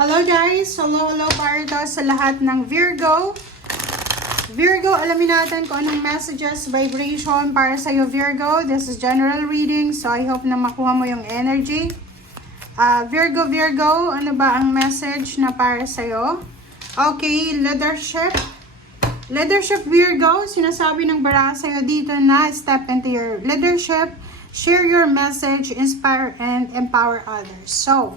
Hello guys! Hello para daw sa lahat ng Virgo. Virgo, alamin natin kung anong messages, vibration para sa iyo Virgo. This is general reading, so I hope na makuha mo yung energy. Virgo, ano ba ang message na para sa iyo? Okay, leadership. Leadership Virgo, sinasabi ng bara sa iyo dito na step into your leadership, share your message, inspire and empower others. So,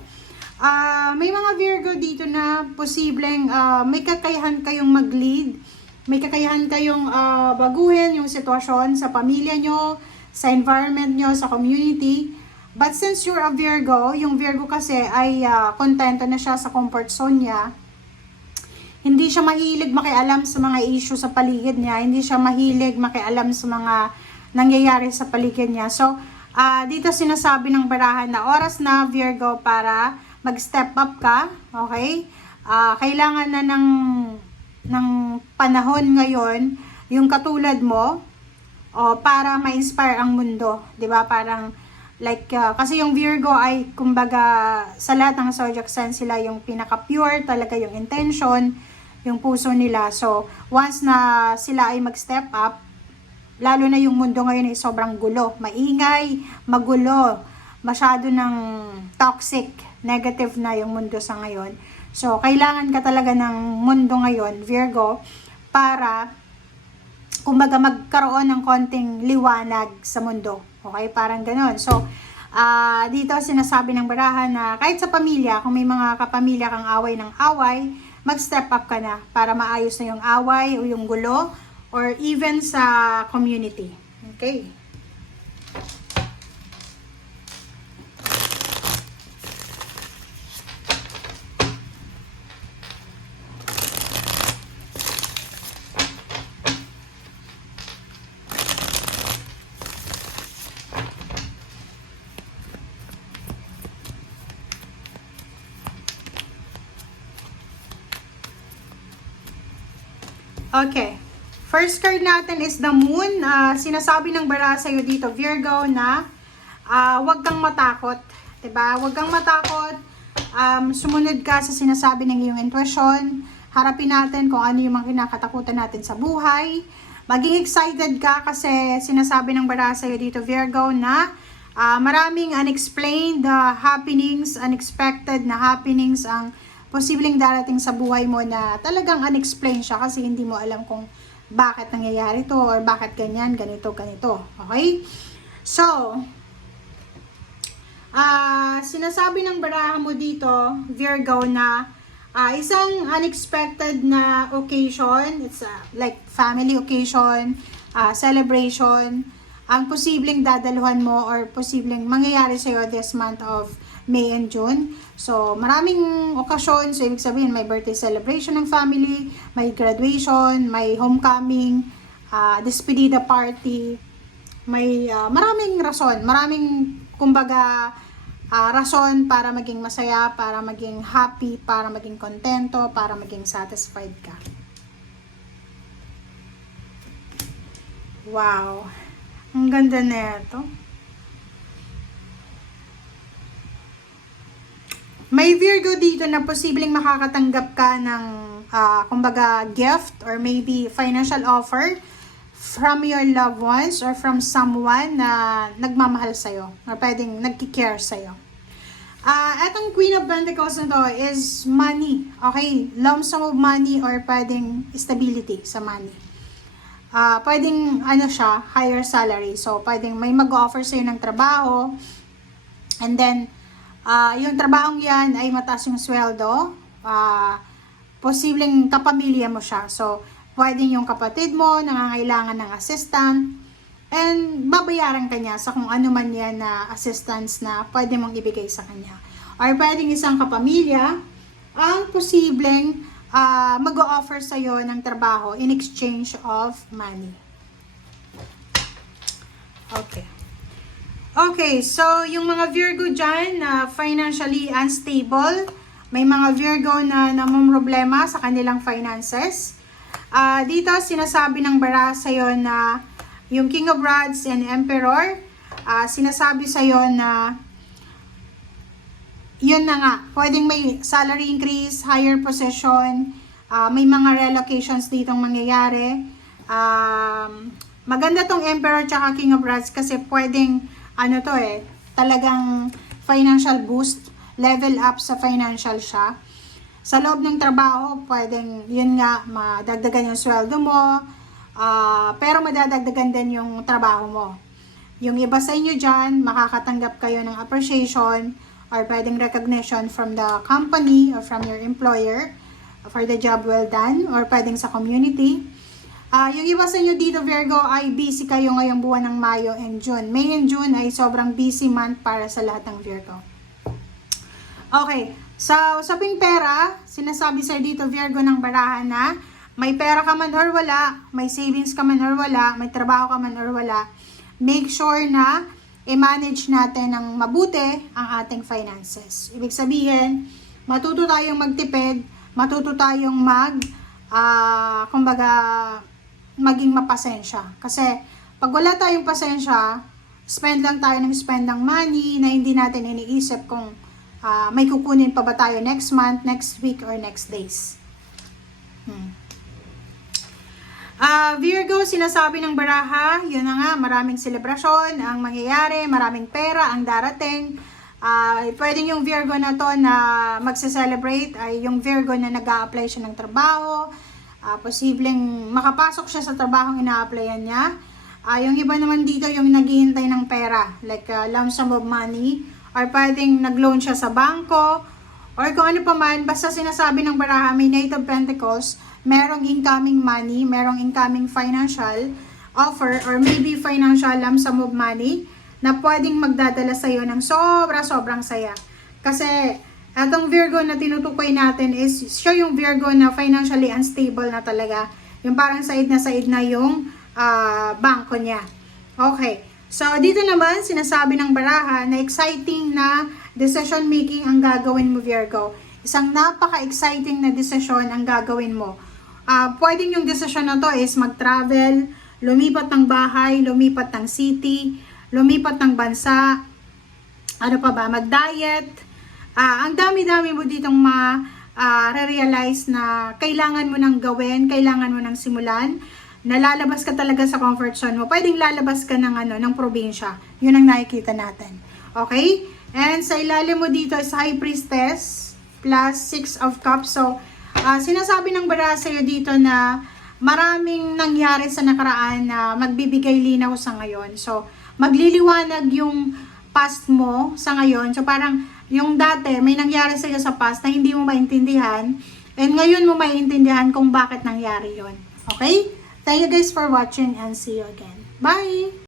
may mga Virgo dito na posibleng may kakayahan kayong mag-lead, may kakayahan kayong baguhin yung sitwasyon sa pamilya nyo, sa environment nyo, sa community. But since you're a Virgo, yung Virgo kasi ay kontento na siya sa comfort zone niya. Hindi siya mahilig makialam sa mga issue sa paligid niya, hindi siya mahilig makialam sa mga nangyayari sa paligid niya. So, dito sinasabi ng barahan na oras na Virgo para mag-step up ka, okay? Kailangan na ng panahon ngayon, yung katulad mo, para ma-inspire ang mundo, 'di ba? Parang like kasi yung Virgo ay kumbaga sa lahat ng zodiac sign sila yung pinaka-pure, talaga yung intention, yung puso nila. So, once na sila ay mag-step up, lalo na yung mundo ngayon ay sobrang gulo, maingay, magulo, masyado ng toxic, negative na yung mundo sa ngayon. So, kailangan ka talaga ng mundo ngayon, Virgo, para kumbaga magkaroon ng konting liwanag sa mundo. Okay? Parang gano'n. So, dito sinasabi ng barahan na kahit sa pamilya, kung may mga kapamilya kang away ng away, mag-step up ka na para maayos na yung away o yung gulo or even sa community. Okay? Okay. First card natin is the Moon. Sinasabi ng bara sa'yo dito, Virgo, na huwag kang matakot. Diba? Huwag kang matakot. Sumunod ka sa sinasabi ng iyong intuition. Harapin natin kung ano yung mga kinakatakutan natin sa buhay. Maging excited ka kasi sinasabi ng bara sa'yo dito, Virgo, na maraming unexplained happenings, unexpected na happenings ang posibleng darating sa buhay mo na talagang unexplained siya kasi hindi mo alam kung bakit nangyayari to or bakit ganyan, ganito. Okay? So, sinasabi ng baraha mo dito, Virgo, na isang unexpected na occasion, it's like family occasion, celebration, ang posibleng dadaluhan mo or posibleng mangyayari sa'yo this month of May and June. So, maraming okasyon. So, ibig sabihin, may birthday celebration ng family, may graduation, may homecoming, despedida party, may maraming rason, maraming, kumbaga, rason para maging masaya, para maging happy, para maging kontento, para maging satisfied ka. Wow! Ang ganda na ito. May Virgo dito na posibleng makakatanggap ka ng kumbaga gift or maybe financial offer from your loved ones or from someone na nagmamahal sa'yo or pwedeng nagkikare sa'yo. Etong Queen of Pentacles na to is money. Okay? Lump sum of money or pwedeng stability sa money. Pwedeng siya, higher salary. So, pwedeng may mag-offer sa'yo ng trabaho and then yung trabahong yan ay mataas yung sweldo, posibleng kapamilya mo siya. So, pwedeng yung kapatid mo nangangailangan ng assistant and babayaran ka niya sa kung ano man yan na assistance na pwede mong ibigay sa kanya. Or pwedeng isang kapamilya ang posibleng mag-o-offer sa'yo ng trabaho in exchange of money. Okay, so yung mga Virgo dyan na financially unstable, may mga Virgo na namumroblema sa kanilang finances. Dito sinasabi ng bara sa'yo na yung King of Rods and Emperor, sinasabi sa'yo na yun na nga, pwedeng may salary increase, higher position, may mga relocations ditong mangyayari. Maganda tong Emperor tsaka King of Rods kasi pwedeng, talagang financial boost, level up sa financial siya. Sa loob ng trabaho, pwedeng, yun nga, madagdagan yung sweldo mo, pero madadagdagan din yung trabaho mo. Yung iba sa inyo dyan, makakatanggap kayo ng appreciation or pwedeng recognition from the company or from your employer for the job well done or pwedeng sa community. Yung iba sa inyo dito, Virgo, ay busy kayo ngayong buwan ng Mayo and June. May and June ay sobrang busy month para sa lahat ng Virgo. Okay, sa usaping pera, sinasabi sa dito, Virgo, ng barahan na may pera ka man or wala, may savings ka man or wala, may trabaho ka man or wala, make sure na i-manage natin ng mabuti ang ating finances. Ibig sabihin, matuto tayong magtipid, matuto tayong maging mapasensya. Kasi, pag wala tayong pasensya, spend lang tayo ng money na hindi natin iniisip kung may kukunin pa ba tayo next month, next week, or next days. Virgo, sinasabi ng baraha, yun na nga, maraming selebrasyon ang mangyayari, maraming pera ang darating. Pwedeng yung Virgo na to na magse-celebrate ay yung Virgo na nag-a-apply siya ng trabaho. Posibleng makapasok siya sa trabaho ina-applyan niya. Yung iba naman dito yung naghihintay ng pera, like lump sum of money, or pwedeng nag-loan siya sa bangko, or kung ano pa man, basta sinasabi ng baraha, may Knight of Pentacles, merong incoming money, merong incoming financial offer, or maybe financial lump sum of money, na pwedeng magdadala sa'yo ng sobrang saya. Kasi, atong Virgo na tinutukoy natin is, siya yung Virgo na financially unstable na talaga. Yung parang said na yung bangko niya. Okay. So, dito naman, sinasabi ng baraha na exciting na decision making ang gagawin mo, Virgo. Isang napaka-exciting na decision ang gagawin mo. Pwedeng yung decision na to is mag-travel, lumipat ng bahay, lumipat ng city, lumipat ng bansa, mag-diet. Ang dami-dami mo ditong ma-realize na kailangan mo nang gawin, kailangan mo nang simulan. Nalalabas ka talaga sa comfort zone mo. Pwedeng lalabas ka ng probinsya. Yun ang nakikita natin. Okay? And sa ilalim mo dito is High Priestess plus 6 of Cups. So, sinasabi ng baraha sa'yo dito na maraming nangyari sa nakaraan na magbibigay linaw sa ngayon. So, magliliwanag yung past mo sa ngayon. So, parang yung dati, may nangyari sa'yo sa past na hindi mo maintindihan. And ngayon mo maintindihan kung bakit nangyari yon. Okay? Thank you guys for watching and see you again. Bye!